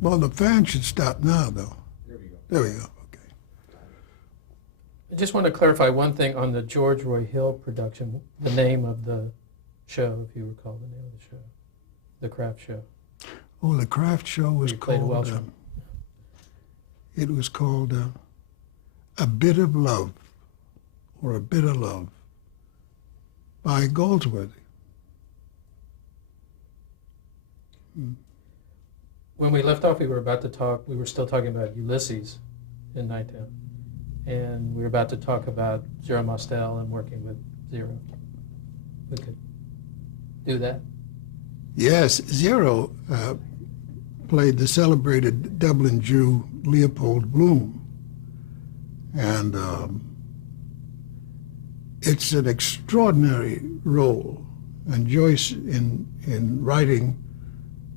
Well, the fan should stop now, though. There we go. There we go. Okay. I just want to clarify one thing on the George Roy Hill production, the name of the show, if you recall the name of the show, the craft show. Oh, the craft show was You played a called. Welshman. It was called "A Bit of Love," or "A Bit of Love," by Goldsworthy. When we left off, we were still talking about Ulysses in Nighttown. And we were about to talk about Zero Mostel and working with Zero. We could do that. Yes, Zero played the celebrated Dublin Jew Leopold Bloom. And it's an extraordinary role. And Joyce, in writing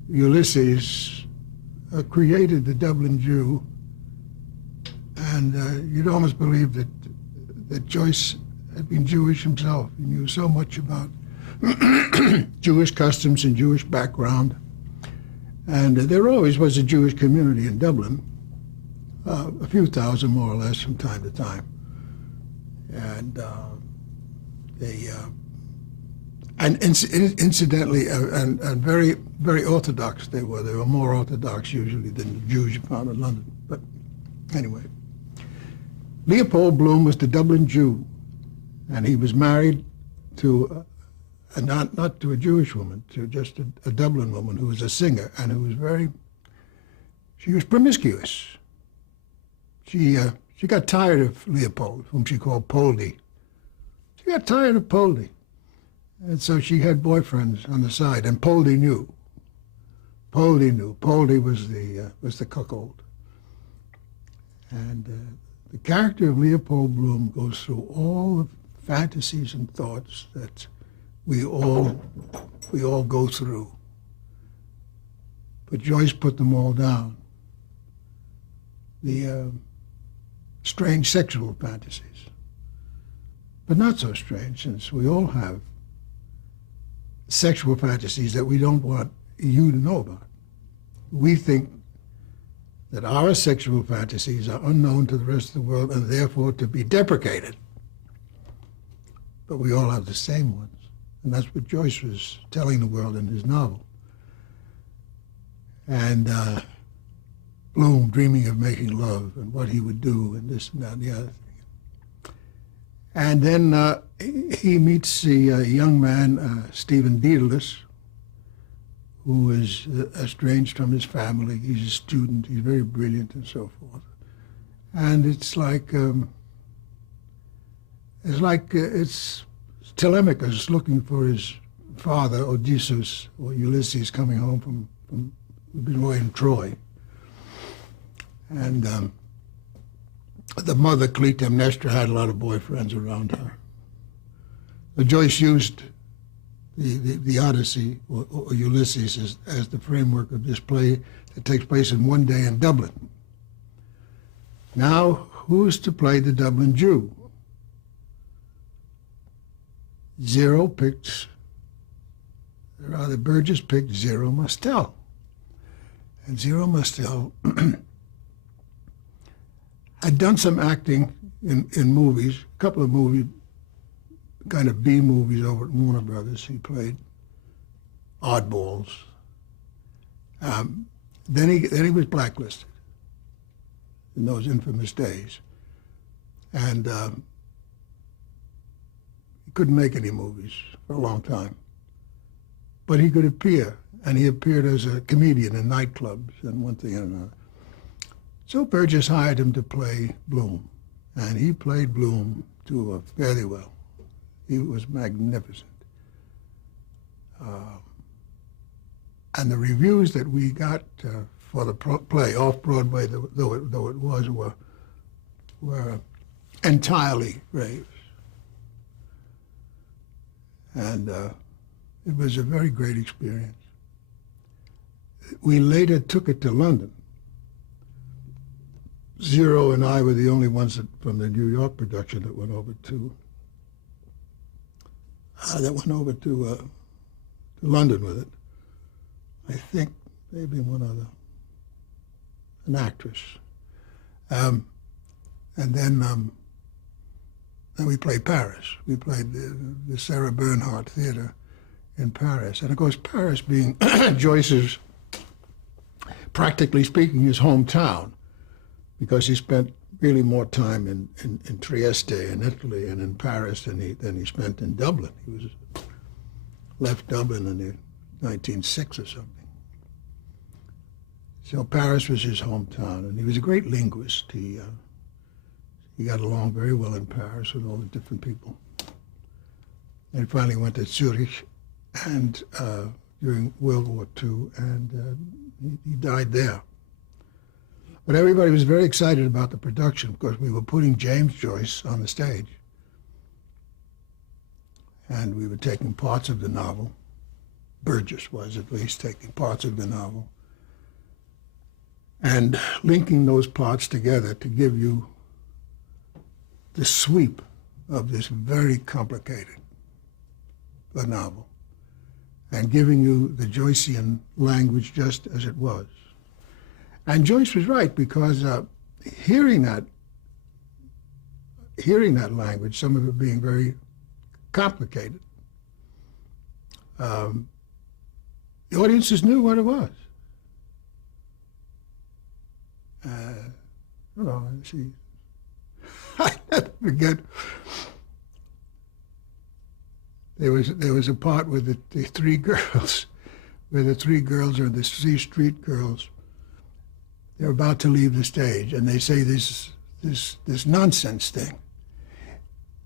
Ulysses, created the Dublin Jew. And you'd almost believe that Joyce had been Jewish himself. He knew so much about Jewish customs and Jewish background. And there always was a Jewish community in Dublin, a few thousand more or less from time to time. And incidentally, and very, very Orthodox they were. They were more Orthodox usually than the Jews you found in London. But anyway, Leopold Bloom was the Dublin Jew, and he was married to not to a Jewish woman, to just a Dublin woman who was a singer and who was she was promiscuous. She got tired of Leopold, whom she called Poldy. She got tired of Poldy. And so she had boyfriends on the side, and Poldy knew. Poldy knew. Poldy was the cuckold. And the character of Leopold Bloom goes through all the fantasies and thoughts that we all go through. But Joyce put them all down. The strange sexual fantasies. But not so strange, since we all have sexual fantasies that we don't want you to know about. We think that our sexual fantasies are unknown to the rest of the world and therefore to be deprecated. But we all have the same ones. And that's what Joyce was telling the world in his novel. And Bloom dreaming of making love and what he would do and this and that and the other thing. And then he meets a young man, Stephen Dedalus, who is estranged from his family. He's a student. He's very brilliant and so forth. And it's Telemachus looking for his father, Odysseus, or Ulysses, coming home from we've been away in Troy. And the mother, Clytemnestra, had a lot of boyfriends around her. But Joyce used the Odyssey, or Ulysses, as the framework of this play that takes place in one day in Dublin. Now, who's to play the Dublin Jew? Burgess picked Zero Mostel. And Zero Mostel had done some acting in movies, a couple of movies, kind of B movies over at Warner Brothers. He played oddballs. Then he was blacklisted in those infamous days. And he couldn't make any movies for a long time. But he could appear, and he appeared as a comedian in nightclubs and one thing and another. So Burgess hired him to play Bloom, and he played Bloom fairly well. He was magnificent. And the reviews that we got for the play off-Broadway, though it was, were entirely raves. And it was a very great experience. We later took it to London. Zero and I were the only ones from the New York production that went over to London with it. I think maybe one other. an actress. And then we played Paris. We played the Sarah Bernhardt Theater in Paris. And of course, Paris being Joyce's, practically speaking, his hometown, because he spent really more time in Trieste in Italy and in Paris than he spent in Dublin. He was left Dublin in 1906 or something. So Paris was his hometown, and he was a great linguist. He got along very well in Paris with all the different people. And he finally went to Zurich, and during World War II, and he died there. But everybody was very excited about the production because we were putting James Joyce on the stage. And we were taking parts of the novel. Burgess was at least taking parts of the novel and linking those parts together to give you the sweep of this very complicated novel and giving you the Joycean language just as it was. And Joyce was right, because hearing that language, some of it being very complicated, the audiences knew what it was. I never forget. There was a part with the three girls, where the three girls are the street girls. They're about to leave the stage, and they say this nonsense thing.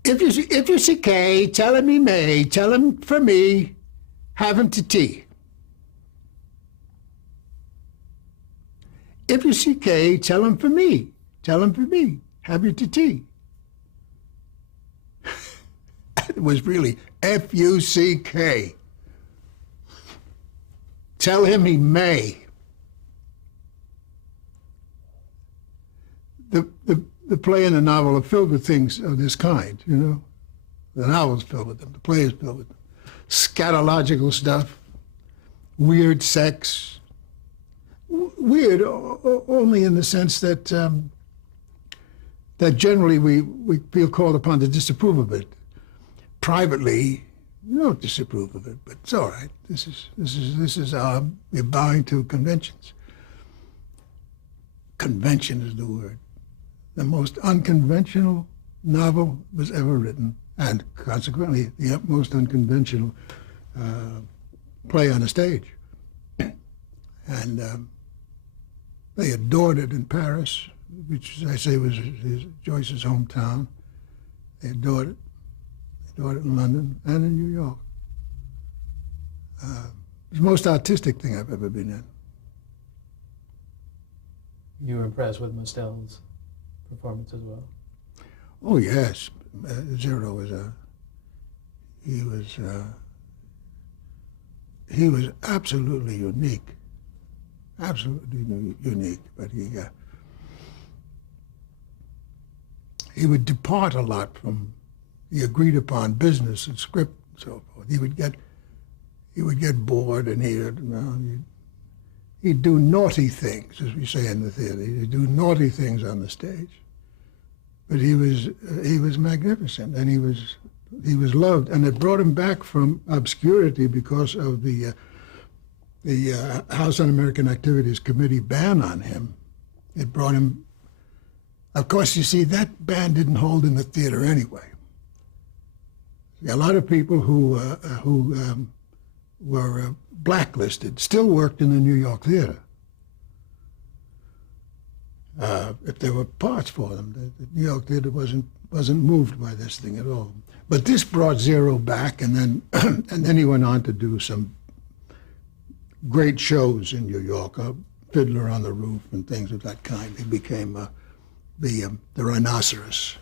If you see Kay, tell him he may. Tell him for me, have him to tea. If you see Kay, tell him for me. Tell him for me, have you to tea. It was really F-U-C-K. Tell him he may. The play and the novel are filled with things of this kind, you know. The novel's filled with them. The play is filled with them. Scatological stuff, weird sex. Weird only in the sense that that generally we feel called upon to disapprove of it. Privately, we don't disapprove of it, but it's all right. This is we're bowing to conventions. Convention is the word. The most unconventional novel was ever written, and consequently the most unconventional play on a stage. And they adored it in Paris, which, as I say, was Joyce's hometown. They adored it. They adored it in London and in New York. It was the most artistic thing I've ever been in. You were impressed with Mostell's performance as well? Oh yes, Zero was he was absolutely unique, But he would depart a lot from the agreed upon business and script and so forth. He would get bored, and he'd do naughty things, as we say in the theater. He'd do naughty things on the stage. But he was magnificent, and he was loved, and it brought him back from obscurity because of the House Un-American Activities Committee ban on him. It brought him. Of course, you see, that ban didn't hold in the theater anyway. A lot of people who were blacklisted still worked in the New York theater. If there were parts for them, the New York theater wasn't moved by this thing at all. But this brought Zero back, and then and then he went on to do some great shows in New York, Fiddler on the Roof and things of that kind. He became the Rhinoceros,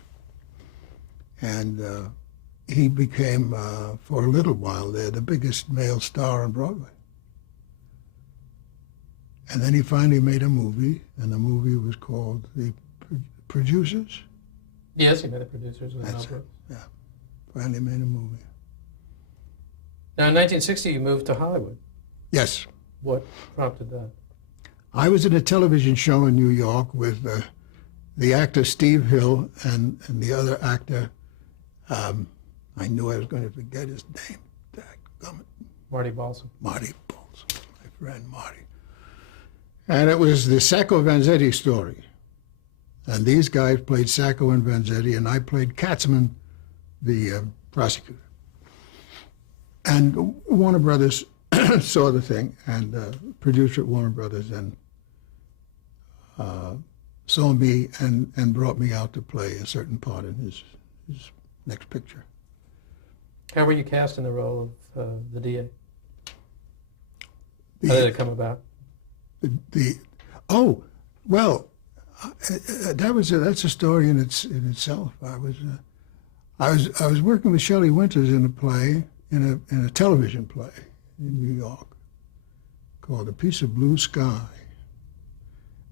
and he became for a little while there the biggest male star on Broadway. And then he finally made a movie, and the movie was called The Producers. Yes, he made The Producers with Mel Brooks. Yeah, finally made a movie. Now, in 1960, you moved to Hollywood. Yes. What prompted that? I was in a television show in New York with the actor Steve Hill and the other actor, I knew I was going to forget his name. Dadgummit. Marty Balsam. Marty Balsam, my friend Marty. And it was the Sacco Vanzetti story. And these guys played Sacco and Vanzetti, and I played Katzman, the prosecutor. And Warner Brothers saw the thing, and producer at Warner Brothers, and saw me and brought me out to play a certain part in his next picture. How were you cast in the role of the DA? How did it come about? That's a story in itself. I was working with Shelley Winters in a play, in a television play in New York called A Piece of Blue Sky.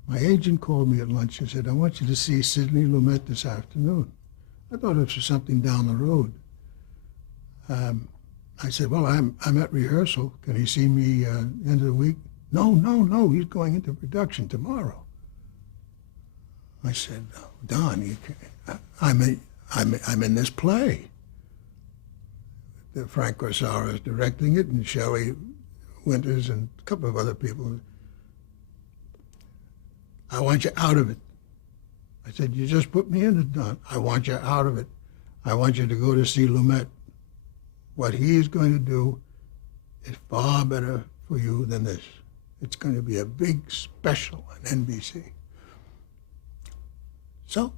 My agent called me at lunch and said, "I want you to see Sidney Lumet this afternoon." I thought it was something down the road. I said, "Well, I'm at rehearsal. Can he see me end of the week?" No, he's going into production tomorrow. I said, "Oh, Don, I'm in this play. Frank Corsaro is directing it, and Shelley Winters and a couple of other people. I want you out of it." I said, "You just put me in it, Don. I want you out of it. I want you to go to see Lumet. What he is going to do is far better for you than this. It's going to be a big special on NBC." So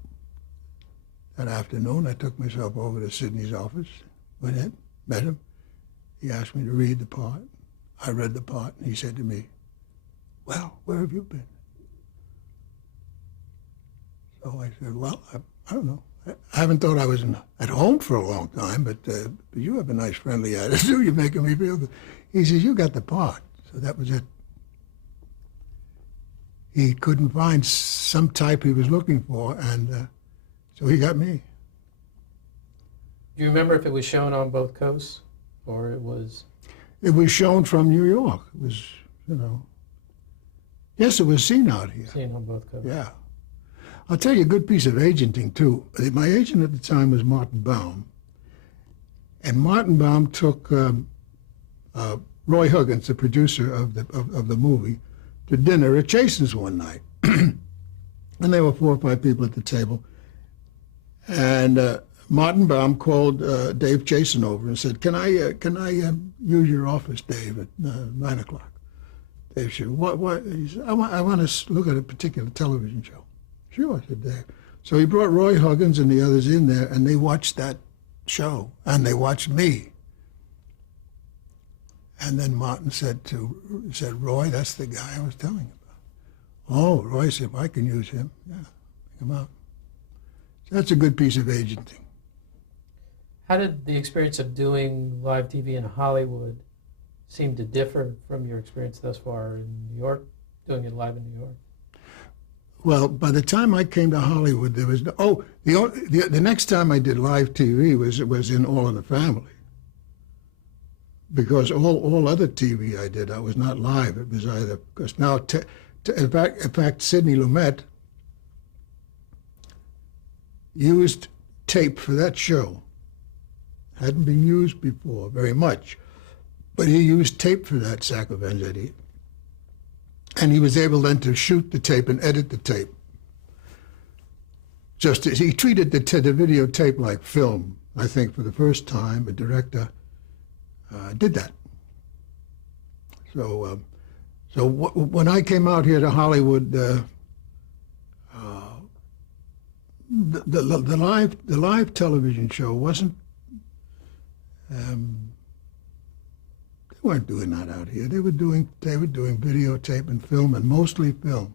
that afternoon, I took myself over to Sidney's office, went in, met him. He asked me to read the part. I read the part, and he said to me, "Well, where have you been?" So I said, "Well, I don't know. I haven't thought I was at home for a long time, but you have a nice, friendly attitude. You're making me feel good." He says, "You got the part." So that was it. He couldn't find some type he was looking for, and so he got me. Do you remember if it was shown on both coasts, or it was? It was shown from New York. It was, yes, it was seen out here. Seen on both coasts. Yeah. I'll tell you a good piece of agenting, too. My agent at the time was Martin Baum. And Martin Baum took Roy Huggins, the producer of the movie, to dinner at Jason's one night. And there were 4 or 5 people at the table. And Martin Baum called Dave Jason over and said, Can I use your office, Dave, at 9 o'clock? Dave said, "What?" He said, I want to look at a particular television show." "Sure," I said, "Dave." So he brought Roy Huggins and the others in there, and they watched that show, and they watched me. And then Martin said, "Roy, that's the guy I was telling you about." "Oh," Roy said, "Well, I can use him. Yeah, bring him out." So that's a good piece of agenting. How did the experience of doing live TV in Hollywood seem to differ from your experience thus far in New York, doing it live in New York? Well, by the time I came to Hollywood, there was the next time I did live TV was in All in the Family. Because all other TV I did, I was not live. It was either, because now, in fact, Sidney Lumet used tape for that show. Hadn't been used before very much, but he used tape for that Sacco Vanzetti. And he was able then to shoot the tape and edit the tape. Just as he treated the videotape like film. I think for the first time, a director did that. So, when I came out here to Hollywood, the live television show wasn't. They weren't doing that out here. They were doing videotape and film, and mostly film.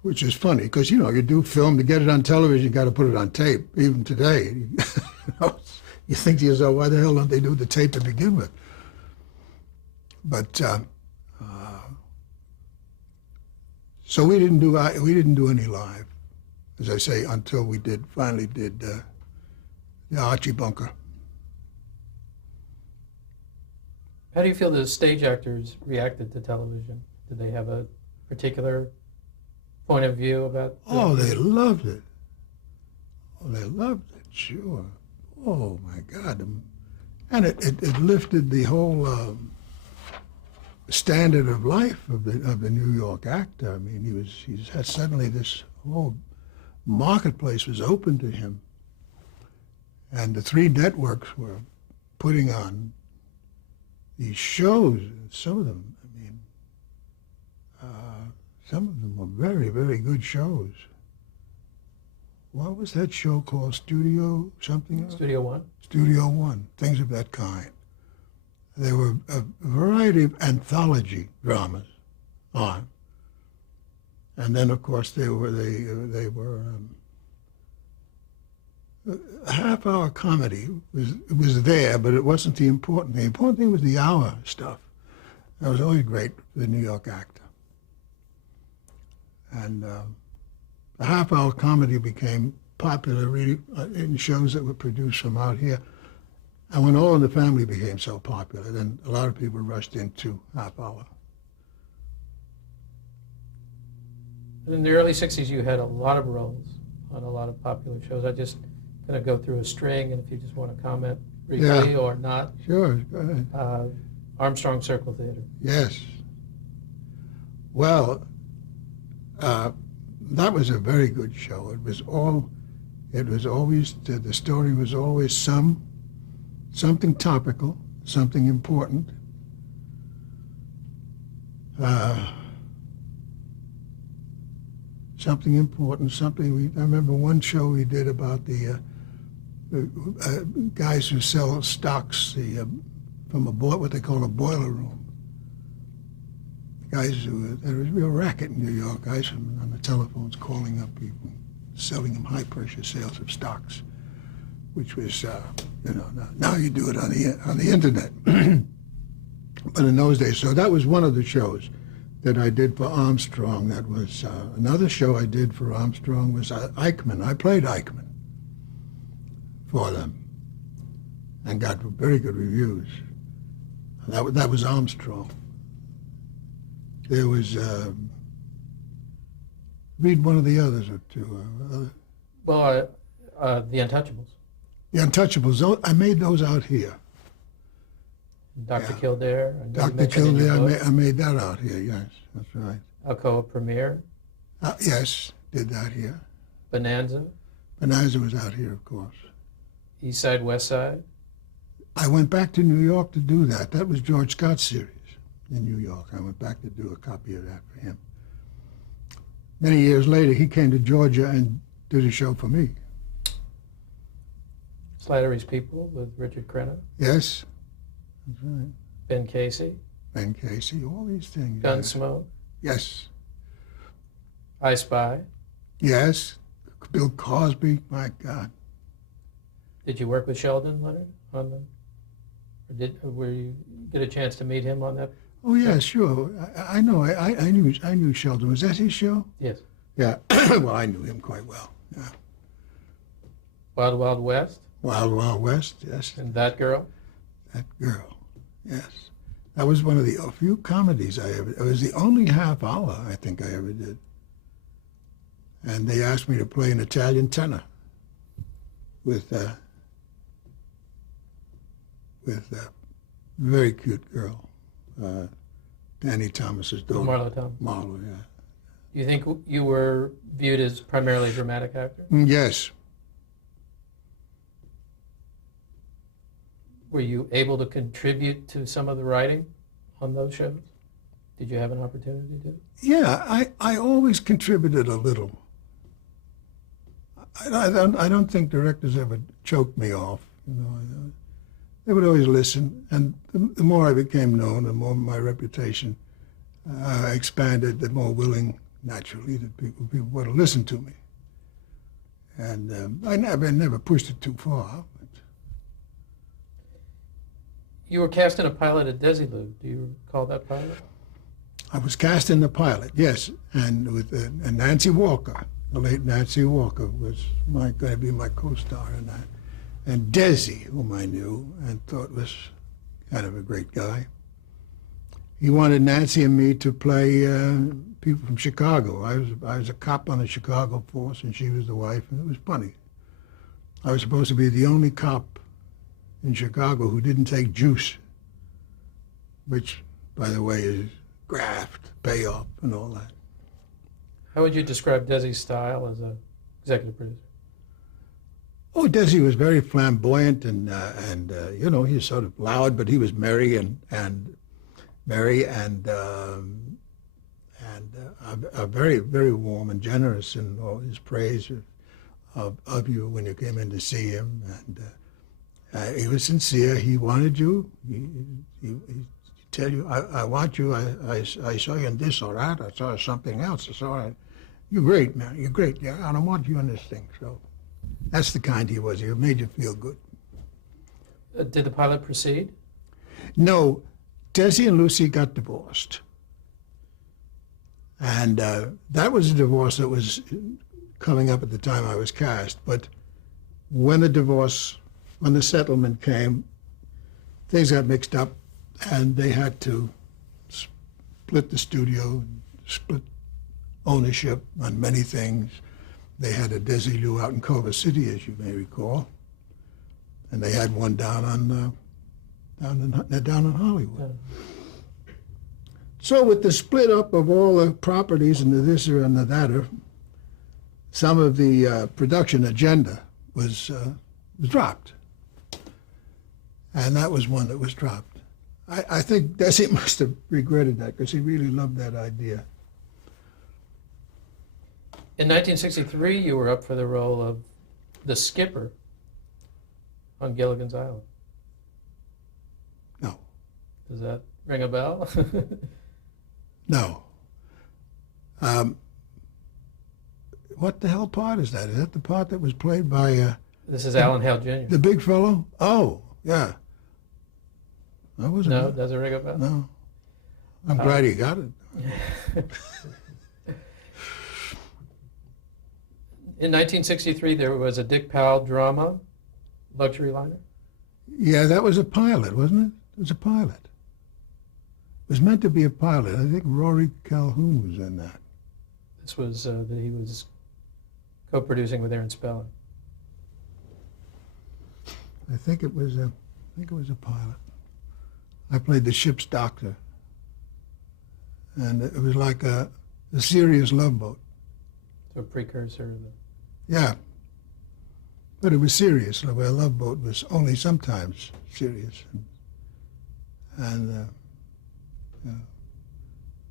Which is funny, because you do film to get it on television, you got to put it on tape. Even today, you think to yourself, why the hell don't they do the tape to begin with? But so we didn't do any live, as I say, until we finally did the Archie Bunker. How do you feel the stage actors reacted to television? Did they have a particular point of view about? Oh, they loved it. Oh, they loved it, sure. Oh, my God. And it lifted the whole standard of life of the New York actor. I mean, he had suddenly this whole marketplace was open to him. And the three networks were putting on these shows, some of them, I mean, some of them were very, very good shows. What was that show called? Studio something? Studio One? Studio One, things of that kind. There were a variety of anthology dramas on. And then, of course, they were a half-hour comedy was there, but it wasn't the important thing. The important thing was the hour stuff. That was always great for the New York actor. And the half-hour comedy became popular really in shows that were produced from out here. And when All in the Family became so popular, then a lot of people rushed into half-hour. In the early 60s, you had a lot of roles on a lot of popular shows. I just going to go through a string, and if you just want to comment briefly or not. Sure, go ahead. Armstrong Circle Theater. Yes. Well, that was a very good show. It was always, the story was always something topical, something important. Something important, I remember one show we did about the guys who sell stocks from what they call a boiler room. Guys there was a real racket in New York, guys on the telephones calling up people, selling them high-pressure sales of stocks, which was, now you do it on the internet. But in those days, so that was one of the shows that I did for Armstrong. That was another show I did for Armstrong was Eichmann. I played Eichmann for them and got very good reviews. That was Armstrong. There was, read one of the others or two. Well, The Untouchables. The Untouchables, I made those out here. Dr. Kildare. Dr. Kildare, I made that out here, yes, that's right. Alcoa Premiere. Yes, did that here. Bonanza. Bonanza was out here, of course. East Side, West Side. I went back to New York to do that. That was George Scott's series in New York. I went back to do a copy of that for him. Many years later, he came to Georgia and did a show for me. Slattery's People with Richard Crenna. Yes, that's right. Ben Casey. Ben Casey, all these things. Gunsmoke. Yes. I Spy. Yes. Bill Cosby, my God. Did you work with Sheldon Leonard on them? Or were you get a chance to meet him on that? Oh yeah, sure. I know. I knew Sheldon. Was that his show? Yes. Yeah. Well, I knew him quite well. Yeah. Wild Wild West. Wild Wild West. Yes. And That Girl. That Girl. Yes. That was one of the few comedies I ever. It was the only half hour I think I ever did. And they asked me to play an Italian tenor with a very cute girl, Danny Thomas's daughter. Marlo Thomas. Marlo, yeah. You think you were viewed as primarily a dramatic actor? Yes. Were you able to contribute to some of the writing on those shows? Did you have an opportunity to? Yeah, I always contributed a little. I don't think directors ever choked me off. You know, they would always listen, and the more I became known, the more my reputation expanded, the more willing, naturally, that people would to listen to me. And I never pushed it too far. But. You were cast in a pilot at Desilu. Do you recall that pilot? I was cast in the pilot, yes, and with and Nancy Walker. The late Nancy Walker was going to be my co-star in that. And Desi, whom I knew and thought was kind of a great guy. he wanted Nancy and me to play people from Chicago. I was a cop on the Chicago force, and she was the wife, and it was funny. I was supposed to be the only cop in Chicago who didn't take juice, which, by the way, is graft, payoff, and all that. How would you describe Desi's style as a executive producer? Oh, Desi was very flamboyant, and you know, he was sort of loud, but he was merry and very, very warm and generous in all his praise of you when you came in to see him. And he was sincere. He wanted you. He tell you, I want you. I saw you in this or that. I saw something else. I saw it. You're great, man. You're great. Yeah, and I want you in this thing. So that's the kind he was. He made you feel good. Did the pilot proceed? No, Desi and Lucy got divorced. And that was a divorce that was coming up at the time I was cast. But when the settlement came, things got mixed up, and they had to split the studio, split ownership on many things. They had a Desilu out in Culver City, as you may recall, and they had one down in Hollywood. So with the split up of all the properties and the this and the that, some of the production agenda was dropped, and that was one that was dropped. I think Desi must have regretted that because he really loved that idea. In 1963, you were up for the role of the skipper on Gilligan's Island. No. Does that ring a bell? No. What the hell part is that? Is that the part that was played by... This is Alan Hale Jr. The big fellow? Oh, yeah. That wasn't No, it. doesn't ring a bell? No. I'm glad he got it. In 1963, there was a Dick Powell drama, Luxury Liner. Yeah, that was a pilot, wasn't it? It was a pilot. It was meant to be a pilot. I think Rory Calhoun was in that. This was that he was co-producing with Aaron Spelling. I think it was a pilot. I played the ship's doctor, and it was like a serious love boat. So a precursor of the... Yeah, but it was serious. The way a love boat was only sometimes serious, and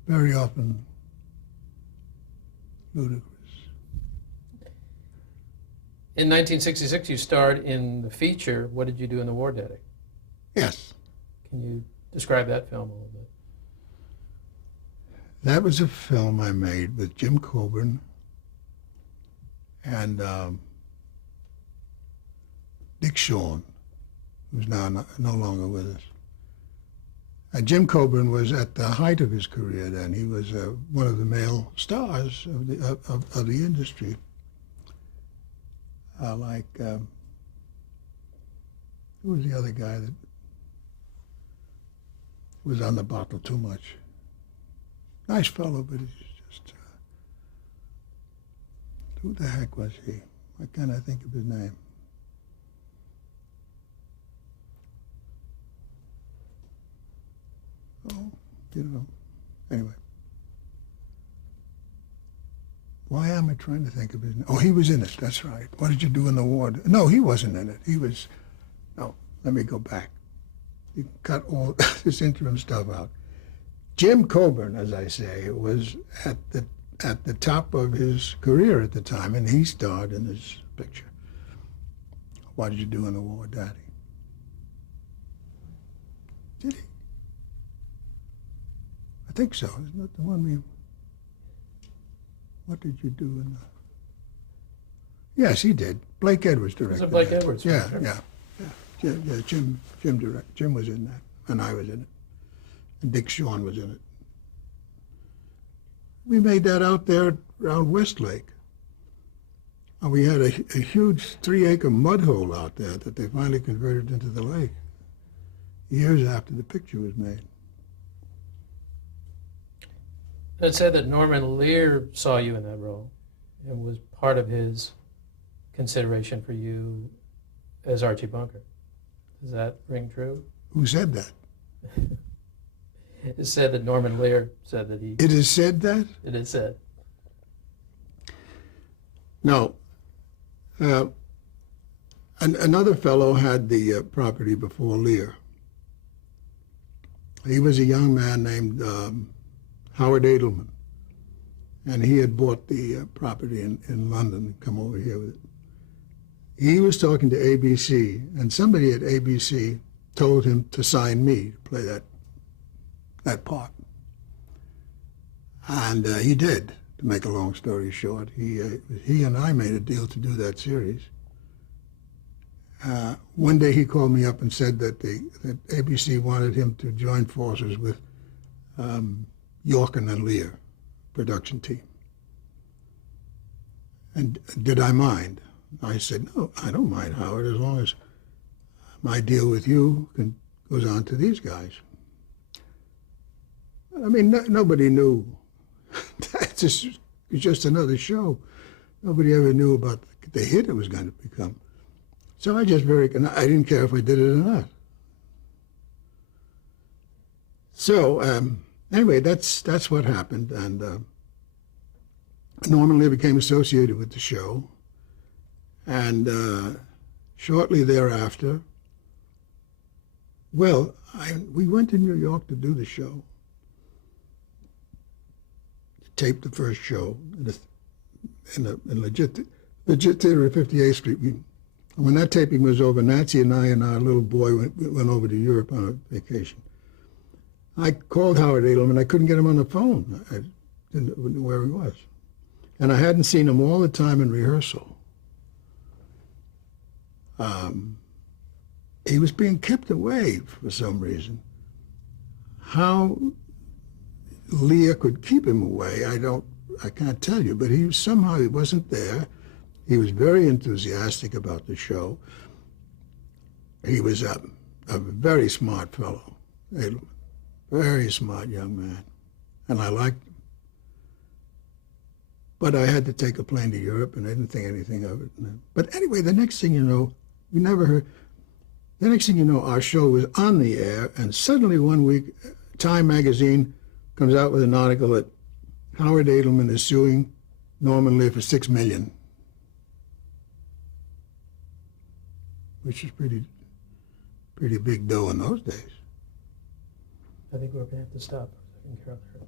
very often ludicrous. In 1966, you starred in the feature, What Did You Do in the War, Daddy? Yes. Can you describe that film a little bit? That was a film I made with Jim Coburn and Dick Shawn, who's now no longer with us. And Jim Coburn was at the height of his career then. He was one of the male stars of the industry. Who was the other guy that was on the bottle too much? Nice fellow, but he's just... who the heck was he? Why can't I think of his name? Oh, you know. Anyway. Why am I trying to think of his name? Oh, he was in it. That's right. What Did You Do in the War? No, he wasn't in it. He was... No, let me go back. You cut all this interim stuff out. Jim Coburn, as I say, was at the top of his career at the time, and he starred in this picture. What Did You Do in the War, Daddy? Did he? I think so. Isn't that the one we... What did you do in the... Yes, he did. Blake Edwards directed. Was it Blake that. Edwards? Yeah, Sure. yeah. Jim directed. Jim was in that, and I was in it, and Dick Shawn was in it. We made that out there around Westlake, and we had a huge 3-acre mud hole out there that they finally converted into the lake years after the picture was made. It said that Norman Lear saw you in that role and was part of his consideration for you as Archie Bunker. Does that ring true? Who said that? It said that Norman Lear said that he. It is said that? It is said. No. Another fellow had the property before Lear. He was a young man named Howard Edelman, and he had bought the property in London and come over here with it. He was talking to ABC, and somebody at ABC told him to sign me to play that part. And he did, to make a long story short. He and I made a deal to do that series. One day he called me up and said that that ABC wanted him to join forces with Yorkin and Lear production team. And did I mind? I said, no, I don't mind, Howard, as long as my deal with you goes on to these guys. I mean, nobody knew. It's just another show. Nobody ever knew about the hit it was going to become. So I just I didn't care if I did it or not. So anyway, that's what happened, and Norman Lear became associated with the show, and shortly thereafter, well, we went to New York to do the show, to tape the first show in a legit theater at 58th Street. When that taping was over, Nancy and I and our little boy went over to Europe on a vacation. I called Howard Edelman. I couldn't get him on the phone. I didn't know where he was. And I hadn't seen him all the time in rehearsal. He was being kept away for some reason. How Lear could keep him away, I can't tell you, but somehow he wasn't there. He was very enthusiastic about the show. He was a very smart fellow, Edelman. Very smart young man. And I liked him. But I had to take a plane to Europe, and I didn't think anything of it. But anyway, the next thing you know, we never heard. The next thing you know, our show was on the air, and suddenly one week, Time magazine comes out with an article that Howard Edelman is suing Norman Lear for $6 million. Which is pretty big dough in those days. I think we're going to have to stop for a second, Carroll.